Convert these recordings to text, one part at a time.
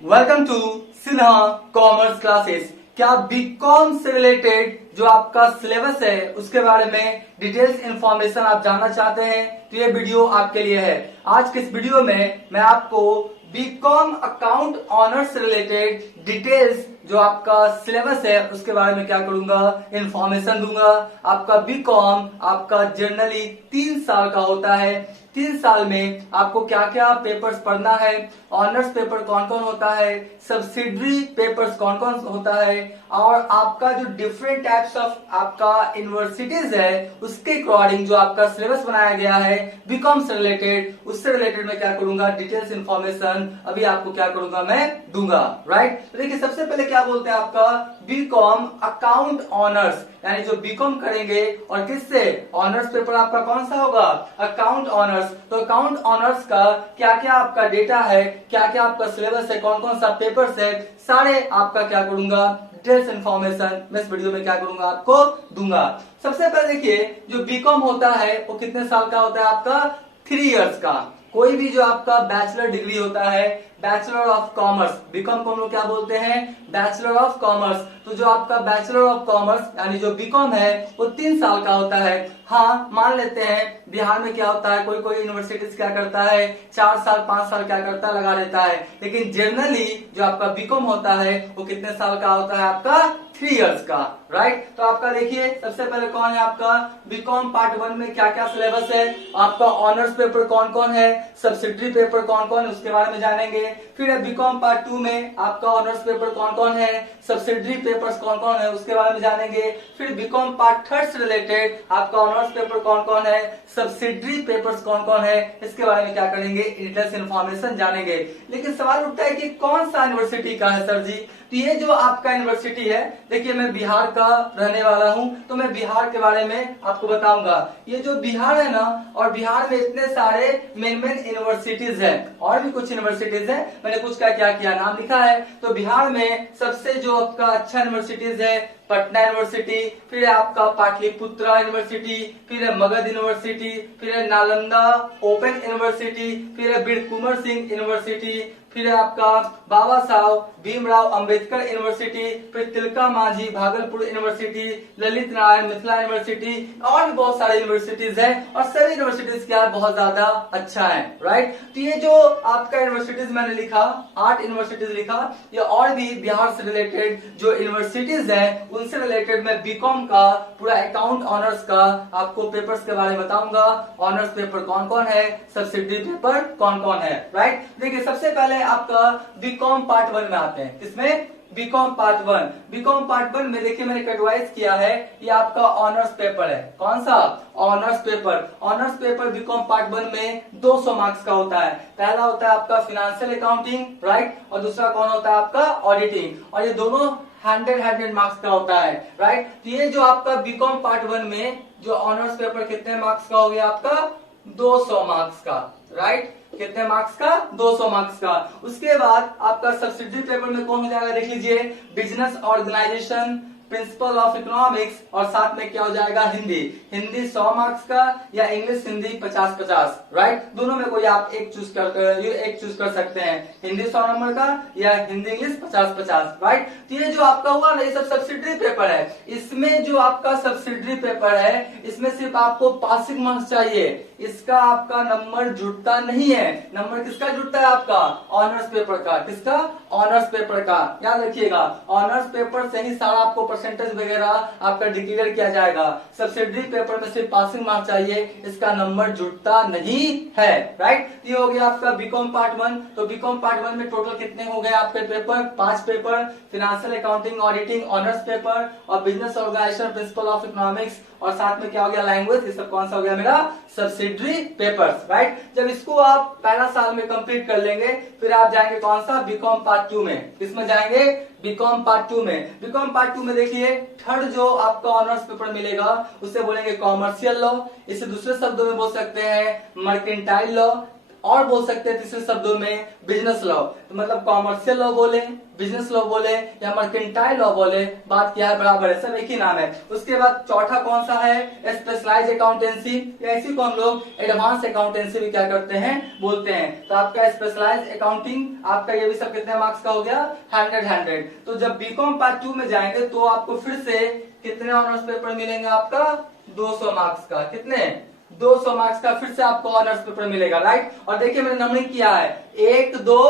Welcome to Sinha commerce classes. क्या BCom से related जो आपका सिलेबस है उसके बारे में डिटेल्स इंफॉर्मेशन आप जानना चाहते हैं तो ये वीडियो आपके लिए है। आज के इस वीडियो में मैं आपको बीकॉम अकाउंट ऑनर्स से रिलेटेड डिटेल्स जो आपका सिलेबस है उसके बारे में क्या करूंगा, इंफॉर्मेशन दूंगा। आपका बीकॉम आपका जनरली 3 साल का होता है। 3 साल में आपको क्या क्या पेपर्स पढ़ना है, ऑनर्स पेपर कौन कौन होता है, सब्सिडरी पेपर्स कौन कौन होता है, और आपका जो डिफरेंट टाइप्स ऑफ आपका यूनिवर्सिटीज है उसके अकॉर्डिंग जो आपका सिलेबस बनाया गया है बीकॉम से रिलेटेड, उससे रिलेटेड मैं क्या करूंगा, डिटेल्स इंफॉर्मेशन अभी आपको क्या करूंगा, मैं दूंगा। राइट, तो देखिए सबसे पहले क्या बोलते हैं आपका बीकॉम अकाउंट ऑनर्स, यानी जो बीकॉम करेंगे और किससे, ऑनर्स पेपर आपका कौन सा होगा, अकाउंट ऑनर्स। तो अकाउंट ऑनर्स का क्या क्या आपका डेटा है, क्या क्या आपका सिलेबस है, कौन कौन सा पेपर्स है, सारे आपका क्या करूंगा, डिटेल्स इंफॉर्मेशन मैं इस वीडियो में क्या करूंगा, आपको दूंगा। सबसे पहले देखिए जो बीकॉम होता है वो कितने साल का होता है, आपका 3 इयर्स का। कोई भी जो आपका बैचलर डिग्री होता है, बैचलर ऑफ कॉमर्स, बीकॉम को हम लोग क्या बोलते हैं, बैचलर ऑफ कॉमर्स। तो जो आपका बैचलर ऑफ कॉमर्स यानी जो बीकॉम है वो 3 साल का होता है। हाँ, मान लेते हैं बिहार में क्या होता है, कोई कोई यूनिवर्सिटीज क्या करता है 4 साल 5 साल क्या करता है, लगा देता है। लेकिन जनरली जो आपका बीकॉम होता है वो कितने साल का होता है, आपका 3 इयर्स का। राइट, तो आपका देखिए सबसे पहले कौन है आपका बीकॉम पार्ट 1 में क्या क्या सिलेबस है, आपका ऑनर्स पेपर कौन कौन है, सब्सिडरी पेपर कौन कौन है उसके बारे में जानेंगे। फिर बीकॉम पार्ट 2 में आपका ऑनर्स पेपर कौन कौन है, सब्सिडरी पेपर्स कौन कौन है उसके बारे में जानेंगे। फिर बीकॉम पार्ट 3 से रिलेटेड आपका ऑनर्स पेपर कौन कौन है, सब्सिडरी पेपर्स कौन कौन है, इसके बारे में क्या करेंगे, डिटेल्स इंफॉर्मेशन जानेंगे। लेकिन सवाल उठता है कि कौन सा यूनिवर्सिटी का है सर जी। तो ये जो आपका यूनिवर्सिटी है, देखिए मैं बिहार का रहने वाला हूं तो मैं बिहार के बारे में आपको बताऊंगा। ये जो बिहार है ना, और बिहार में इतने सारे मेन मेन यूनिवर्सिटीज है, और भी कुछ यूनिवर्सिटीज है, मैंने कुछ का क्या किया नाम लिखा है। तो बिहार में सबसे जो आपका अच्छा यूनिवर्सिटीज है पटना यूनिवर्सिटी, फिर है आपका पाटलिपुत्रा यूनिवर्सिटी, फिर है मगध यूनिवर्सिटी, फिर है नालंदा ओपन यूनिवर्सिटी, फिर है बीर कुंवर सिंह यूनिवर्सिटी, फिर है आपका बाबा साहब भीमराव अंबेडकर यूनिवर्सिटी, फिर तिलका मांझी भागलपुर यूनिवर्सिटी, ललित नारायण मिथिला यूनिवर्सिटी, और भी बहुत सारे यूनिवर्सिटीज है, और सभी यूनिवर्सिटीज क्या है, बहुत ज्यादा अच्छा है। राइट, तो ये जो आपका यूनिवर्सिटीज मैंने लिखा 8 यूनिवर्सिटीज लिखा, ये और भी बिहार से रिलेटेड जो यूनिवर्सिटीज है उनसे रिलेटेड मैं बीकॉम का पूरा अकाउंट ऑनर्स का आपको पेपर्स के बारे में बताऊंगा। ऑनर्स पेपर कौन कौन है, सब्सिडरी पेपर कौन कौन है। राइट, देखिए सबसे पहले आपका बीकॉम पार्ट 1 में आते हैं, किसमें, बीकॉम पार्ट 1। बीकॉम पार्ट 1 में देखिए मैंने कैटेगराइज किया है, ये आपका ऑनर्स पेपर है। कौन सा, honours paper. Honours paper BCom part 1 में 200 मार्क्स का होता है। पहला होता है आपका फिनेंशियल अकाउंटिंग, राइट, और दूसरा कौन होता है आपका ऑडिटिंग, और ये दोनों 100 मार्क्स का होता है। राइट, तो ये जो आपका बीकॉम पार्ट 1 में जो ऑनर्स पेपर कितने मार्क्स का हो गया, आपका 200 मार्क्स का। राइट, कितने मार्क्स का, 200 मार्क्स का। उसके बाद आपका सब्सिडरी पेपर में कौन हो जाएगा, देख लीजिए, business organisation, principle of economics, और साथ में क्या हो जाएगा, हिंदी। हिंदी 100 मार्क्स का, या इंग्लिश हिंदी 50-50। राइट, दोनों में कोई आप एक चूज कर सकते हैं, हिंदी 100 नंबर का या हिंदी इंग्लिश 50-50। राइट, तो ये जो आपका हुआ ना, ये सब सब्सिडरी पेपर है। इसमें जो आपका सब्सिडरी पेपर है इसमें सिर्फ आपको पासिंग मार्क्स चाहिए, इसका आपका नंबर जुड़ता नहीं है। नंबर किसका जुड़ता है, आपका ऑनर्स पेपर का। किसका, ऑनर्स पेपर का। याद रखिएगा, ऑनर्स पेपर से ही सारा आपको परसेंटेज वगैरह आपका डिक्लेयर किया जाएगा। सब्सिडरी पेपर में सिर्फ पासिंग मार्क्स चाहिए, इसका नंबर जुड़ता नहीं है। राइट, ये हो गया आपका बीकॉम पार्ट 1। तो बीकॉम पार्ट 1 में टोटल कितने हो गए आपके paper, 5 paper, financial accounting auditing honours paper, और business organisation principle of economics, और साथ में क्या हो गया, लैंग्वेज। ये सब कौन सा हो गया मेरा, सब्सिडरी पेपर्स। राइट, जब इसको आप पहला साल में कंप्लीट कर लेंगे फिर आप जाएंगे कौन सा, बीकॉम पार्ट 2 में। किसमें जाएंगे, बीकॉम पार्ट 2 में। बीकॉम पार्ट 2 में देखिए थर्ड जो आपका ऑनर्स पेपर मिलेगा उसे बोलेंगे कॉमर्शियल लॉ, इसे दूसरे शब्दों में बोल सकते हैं मर्केंटाइल लॉ, और बोल सकते हैं तीसरे शब्दों में बिजनेस लॉ। तो मतलब कॉमर्शियल लॉ बोले, बिजनेस लॉ बोले या मर्केंटाइल लॉ बोले, बात क्या है बराबर है, सब एक ही नाम है। उसके बाद चौथा कौन सा है, स्पेशलाइज अकाउंटेंसी, या इसी को हम लोग एडवांस अकाउंटेंसी भी क्या करते हैं, बोलते हैं। तो आपका स्पेशलाइज अकाउंटिंग आपका ये भी सब कितने मार्क्स का हो गया, 100। तो जब बीकॉम पार्ट 2 में जाएंगे तो आपको फिर से कितने ऑनर्स पेपर मिलेंगे, आपका 200 मार्क्स का। कितने, 200 मार्क्स का फिर से आपको ऑनर्स पेपर मिलेगा, राइट। और देखिए मैंने नंबरिंग किया है 1 2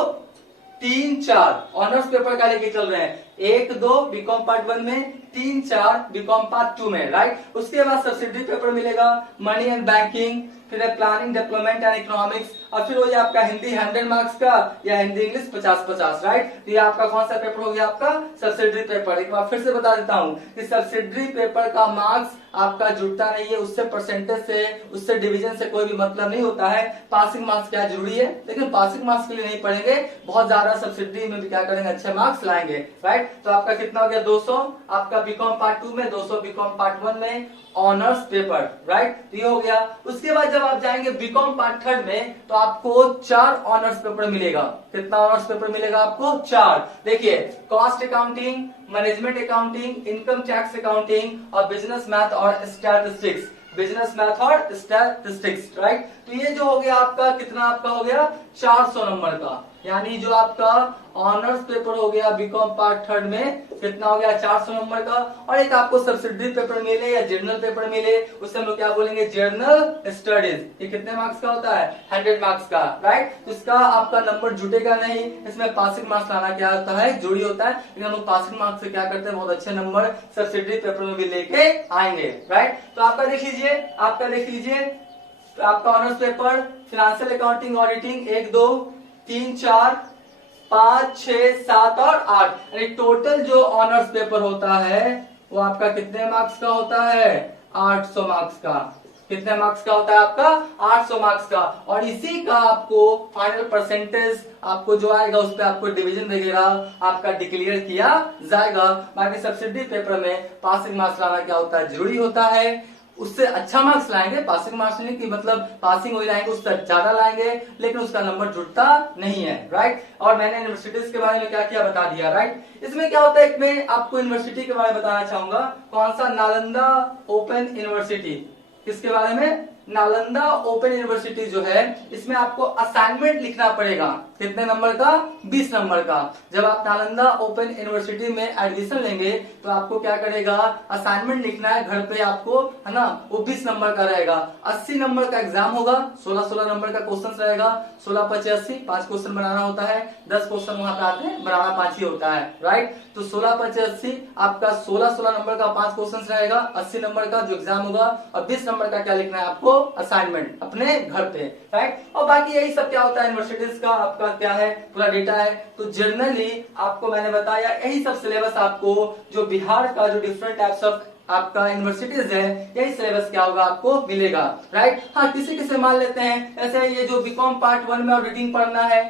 3 4 ऑनर्स पेपर का लेके चल रहे हैं। 1 2 बीकॉम पार्ट 1 में, 3 4 बीकॉम पार्ट 2 में, राइट। उसके बाद सब्सिडरी पेपर मिलेगा, मनी एंड बैंकिंग, फिर प्लानिंग डेवलपमेंट एंड इकोनॉमिक्स, और फिर वही आपका हिंदी 100 मार्क्स का या हिंदी इंग्लिश 50-50, राइट। तो ये आपका कौन सा पेपर हो गया, आपका सब्सिडरी पेपर। एक बार फिर से बता देता हूं कि सब्सिडरी पेपर का मार्क्स आपका जुड़ता नहीं है, उससे परसेंटेज से, उससे डिवीजन से कोई भी मतलब नहीं होता है। पासिंग मार्क्स क्या जरूरी है, लेकिन पासिंग मार्क्स के लिए नहीं पढ़ेंगे, बहुत ज्यादा सब्सिडरी में भी क्या करेंगे, अच्छे मार्क्स लाएंगे, राइट। तो आपका कितना हो गया, 200 आपका बीकॉम पार्ट 2 में, 200 बीकॉम पार्ट 1 में ऑनर्स पेपर, राइट। तो ये हो गया। उसके बाद जब आप जाएंगे बीकॉम पार्ट 3 में तो आपको 4 ऑनर्स पेपर मिलेगा। कितना ऑनर्स पेपर मिलेगा आपको, 4। देखिए cost accounting, management accounting, income tax accounting और बिजनेस मैथ और स्टैटिस्टिक्स, बिजनेस मैथ और स्टैटिस्टिक्स, राइट। तो ये जो हो गया आपका कितना, आपका हो गया 400 नंबर का, यानी जो आपका ऑनर्स पेपर हो गया बीकॉम पार्ट 3 में कितना हो गया, 400 नंबर का। और एक आपको सब्सिडरी पेपर मिले या जर्नल पेपर मिले, उससे हम लोग क्या बोलेंगे, जर्नल स्टडीज। ये कितने मार्क्स का होता है, 100 मार्क्स का, राइट। तो इसका आपका नंबर जुटेगा नहीं, इसमें पासिंग मार्क्स लाना क्या होता है, जरूरी होता है। लेकिन हम लोग पासिंग मार्क्स से क्या करते हैं, बहुत अच्छे नंबर सब्सिडरी पेपर में भी लेके आएंगे, राइट। तो आपका देख लीजिए, आपका देख लीजिए आपका honours paper financial accounting auditing 1 2 3 4 5 6 7 और 8, यानी टोटल जो ऑनर्स पेपर होता है वो आपका कितने मार्क्स का होता है, 800 मार्क्स का। कितने मार्क्स का होता है आपका, 800 मार्क्स का। और इसी का आपको फाइनल परसेंटेज आपको जो आएगा उस पर आपको डिवीजन वगैरह आपका डिक्लेयर किया जाएगा। बाकी सब्सिडरी पेपर में पासिंग मार्क्स लाना क्या होता है, जरूरी होता है। उससे अच्छा मार्क्स लाएंगे, पासिंग मार्क्स नहीं कि मतलब पासिंग हो जाएंगे, उससे ज्यादा लाएंगे, लेकिन उसका नंबर जुड़ता नहीं है, राइट। और मैंने यूनिवर्सिटीज के बारे में क्या किया बता दिया, राइट। इसमें क्या होता है, एक मैं आपको यूनिवर्सिटी के बारे में बताना चाहूंगा। कौन सा, नालंदा ओपन यूनिवर्सिटी। किसके बारे में, नालंदा ओपन यूनिवर्सिटी जो है, इसमें आपको असाइनमेंट लिखना पड़ेगा। कितने नंबर का, 20 नंबर का। जब आप नालंदा ओपन यूनिवर्सिटी में एडमिशन लेंगे तो आपको क्या करेगा, असाइनमेंट लिखना है घर पे आपको, है ना। वो 20 नंबर का रहेगा। 80 नंबर का एग्जाम होगा, 16-16 नंबर का क्वेश्चन रहेगा। 16-5 5 क्वेश्चन बनाना होता है, 10 क्वेश्चन वहां पे आते हैं, बनाना 5 ही होता है, राइट। तो 16-5 आपका 16-16 नंबर का 5 क्वेश्चन रहेगा, 80 नंबर का जो एग्जाम होगा, और 20 नंबर का क्या लिखना है आपको, असाइनमेंट अपने घर पे, राइट। और बाकी यही सब क्या होता है यूनिवर्सिटीज का, आपका क्या है, पूरा डेटा है। तो जनरली आपको मैंने बताया यही सब सिलेबस आपको जो बिहार का जो डिफरेंट टाइप्स ऑफ आपका यूनिवर्सिटीज है, यही सिलेबस क्या होगा आपको मिलेगा, राइट। हाँ, किसी किसी मान लेते हैं ऐसे ये जो बीकॉम पार्ट 1 में ऑडिटिंग पढ़ना है,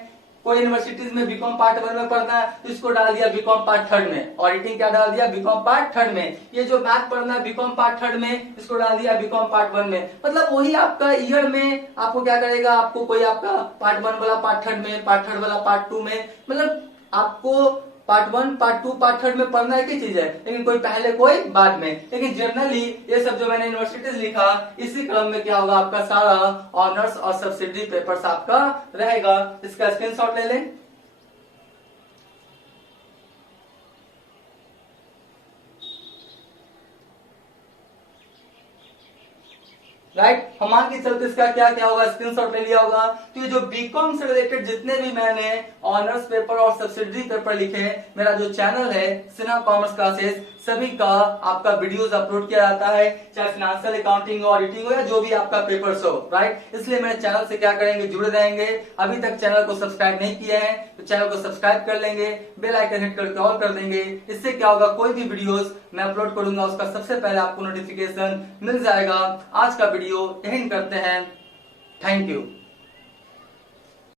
कोई यूनिवर्सिटीज में बीकॉम पार्ट 1 में पढ़ना है तो इसको डाल दिया बीकॉम पार्ट 3 में, ऑडिटिंग क्या डाल दिया, बीकॉम पार्ट 3 में। ये जो मैथ पढ़ना है बीकॉम पार्ट 3 में, इसको डाल दिया बीकॉम पार्ट 1 में। मतलब वही आपका ईयर में आपको क्या करेगा, आपको कोई आपका पार्ट 1 वाला पार्ट 3 में, पार्ट 3 वाला पार्ट 2 में, मतलब आपको पार्ट 1 पार्ट 2 पार्ट 3 में पढ़ना एक ही चीज है, लेकिन कोई पहले कोई बाद में। लेकिन जनरली ये सब जो मैंने यूनिवर्सिटीज लिखा, इसी क्रम में क्या होगा, आपका सारा ऑनर्स और सब्सिडरी पेपर्स आपका रहेगा। इसका स्क्रीनशॉट ले लें। राइट, हम मान के चलते इसका क्या क्या होगा, स्क्रीनशॉट ले लिया होगा। तो ये जो बीकॉम से रिलेटेड जितने भी मैंने ऑनर्स पेपर और सब्सिडरी पेपर लिखे, मेरा जो चैनल है सिन्हा कॉमर्स क्लासेस, सभी का आपका वीडियोस अपलोड किया जाता है, चाहे फाइनेंशियल अकाउंटिंग ऑडिटिंग हो या जो भी आपका पेपर्स हो, राइट। इसलिए मेरे चैनल से क्या करेंगे, जुड़े रहेंगे। अभी तक चैनल को सब्सक्राइब नहीं किया है तो चैनल को सब्सक्राइब कर लेंगे, बेल आइकन हिट करके ऑल कर देंगे। इससे क्या होगा, कोई भी वीडियोस मैं अपलोड करूंगा उसका सबसे पहले आपको नोटिफिकेशन मिल जाएगा। आज का वीडियो यही करते हैं, थैंक यू।